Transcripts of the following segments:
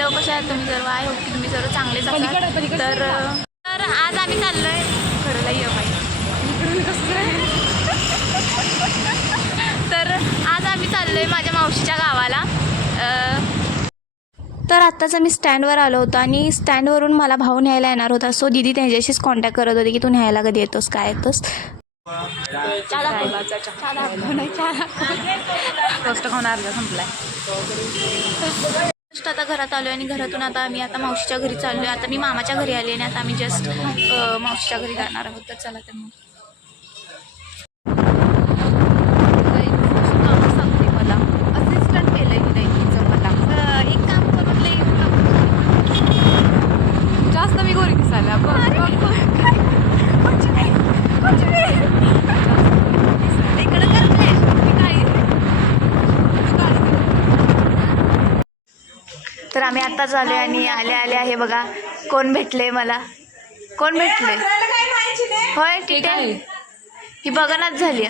Hello, कशा आहात तुम्ही सर्व? आय होप की तुम्ही सर्व चांगलेच असाल. तर आज आम्ही चाललोय घराला ये बाई. तर आज आम्ही चाललोय माझ्या मावशीच्या गावाला. तर आत्ताच आम्ही स्टँडवर आलो होतो आणि स्टँडवरून मला भाऊ न्यायला येणार होता. सो दीदी त्यांच्याशीच कॉन्टॅक्ट करत होती की तू न्यायला कधी येतोस, काय येतोस. आता घरात आलो आणि घरातून आता मावशीच्या घरी चाललोय. आता मी मामाच्या घरी आले आणि आता आम्ही जस्ट मावशीच्या घरी जाणार आहोत. तर चला तर मग सांगते मला असिस्टंट केलंय तिचं मला एक काम करून लई जास्त मी गोरी दिसायला तर आम्ही आता झालोय आणि आले आहे बघा कोण भेटले मला. कोण भेटले? होय ठीक आहे. ही बघानाच झाली.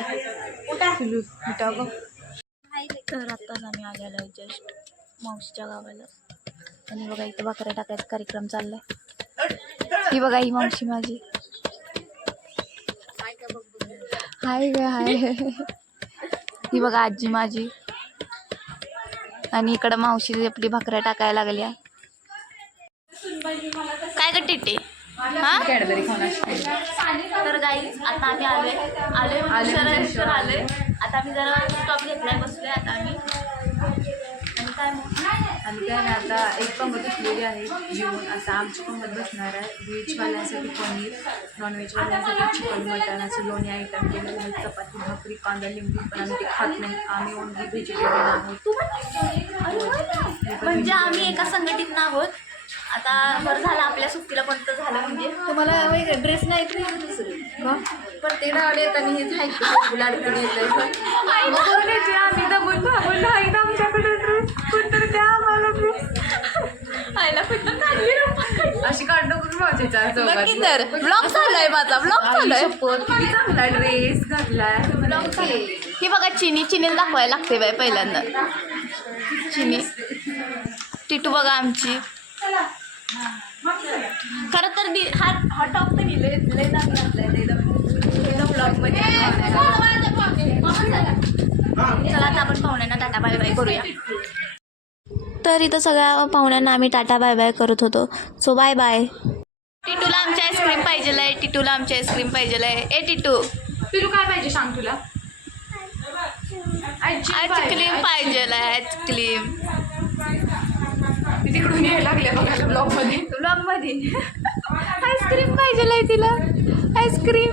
तर आत्ताच आम्ही आलेलो जस्ट मावशीच्या गावाला आणि बघा इथं बकऱ्या टाकायचा कार्यक्रम चाललाय. ही बघा ही मावशी माझी. हाय ग हाय. ही बघा आजी माझी आणि इकडं मावशी आपली भाकऱ्या टाकायला लागल्या. काय ग टिटे? हा तर गाईज आता आम्ही आलोय आता आम्ही जरा स्टॉप घेतलाय, बसलोय आता आम्ही. आणि काय आणि काय नाही, आता एक पंगत उठलेली आहे जेवण. आता आमची पंगत बसणार आहे. व्हेजवाल्यांसाठी पनीर, नॉनव्हेजवाल्यांसाठी चिकन, मटन असं दोन्ही आयटम केलेले आहेत. चपाती, भाकरी, कांदा, लिंबू. पण आम्ही ते खात नाही, आम्ही ओनली व्हेजिटेरियन आहोत. म्हणजे आम्ही एका संघटित आहोत. आता बरं झालं आपल्या सुट्टीला कोणतं झालं. म्हणजे तुम्हाला ड्रेस नाही दुसरं पण ते डावले येत आणि हेच आहे लाडकडे येत आम्ही दबून भाबून नाही आमच्याकडे ड्रेस कोणतरी द्या आम्हाला आयला कुठं काढली अशी काढणं करून नक्की. तर ब्लॉग चाललाय माझा, ब्लॉग चाललाय. किती चांगला ड्रेस घातलाय. ही बघा चिनीला दाखवायला लागते बाय पहिल्यांदा. चिनी टिटू बघा आमची. खरं तर हा टॉप तर लय ब्लॉग मध्ये. चला आता आपण पाहुण्यांना टाटा बाय बाय करूया. तर इथं सगळ्या पाहुण्यांना आम्ही टाटा बाय बाय करत होतो. So bye bye. टिटूला आमची आईस्क्रीम पाहिजे आहे. टिटूला आमची आईस्क्रीम पाहिजे आहे. ए टिटू पिलू काय पाहिजे सांग तुला? आईस्क्रीम पाहिजे आहे. आईस्क्रीम तिकडून यायला लागले बघा ब्लॉग मध्ये आईस्क्रीम पाहिजे आहे तिला. आईस्क्रीम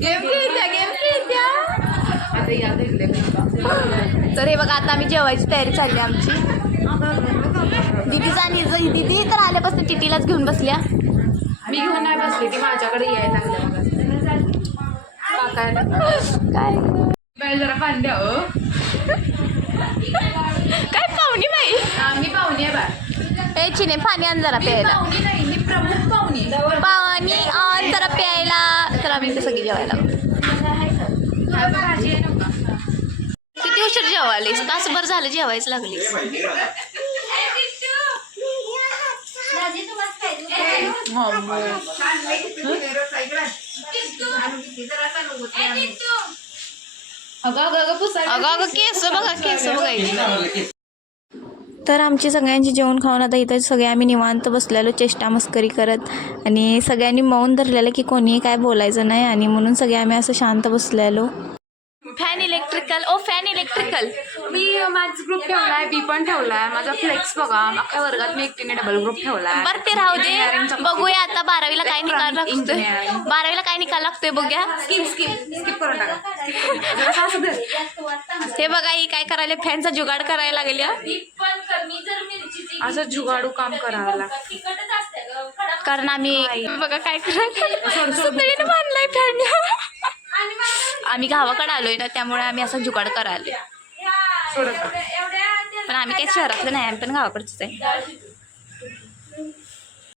गेम खेळत्या. तर हे बघा आता आम्ही जेवायची तयारी चालली आमची. दिदी तर आल्यापासून टिटीलाच घेऊन बसल्या. मी घेऊन नाही बसली, ती माझ्याकडे यायला काय जरा पाणी द्या. काय पाहुणी बाई? मी पाहुणी आहे बा. ए चिने पाणी आण जरा प्यायला. पाहुणी नाही, मी प्रमुख पाहुणी. पाणी आण जरा प्यायला. तर आम्ही इथे सगळी जेवायला. भाजी आहे नका. किती उशीर जेवायलीस? तासभर झालं जेवायच लागली. अगं केस बघा, केस बघायची. तर आमची सगळ्यांची जेवण खाऊन आता इथं सगळे आम्ही निवांत बसलेलो चेष्टा मस्करी करत आणि सगळ्यांनी मौन धरलेलं की कोणीही काय बोलायचं नाही आणि म्हणून सगळे आम्ही असं शांत बसलेलो. फॅन इलेक्ट्रिकल मी माझा ग्रुप ठेवलाय, बी पण ठेवलाय. माझा फ्लेक्स बघा, आपल्या वर्गात मी एकटीने डबल ग्रुप ठेवलाय. बरं ते राहू दे. बघूया आता 12वीला काय निकाल लागतोय. 12वीला काय निकाल लागतोय बघूया. स्किप करून टाका. हे बघा ही काय करायला, फॅनचा जुगाड करायला लागल्या. असं जुगाडू काम करावं लागतं कारण आम्ही बघा काय करायला सुंदरीने बांधलाय फॅन. आम्ही गावाकडे आलोय ना, त्यामुळे आम्ही असं जुगाड करायला. पण आम्ही काही शहरातलं नाही, आम्ही पण गावाकडचंच आहे.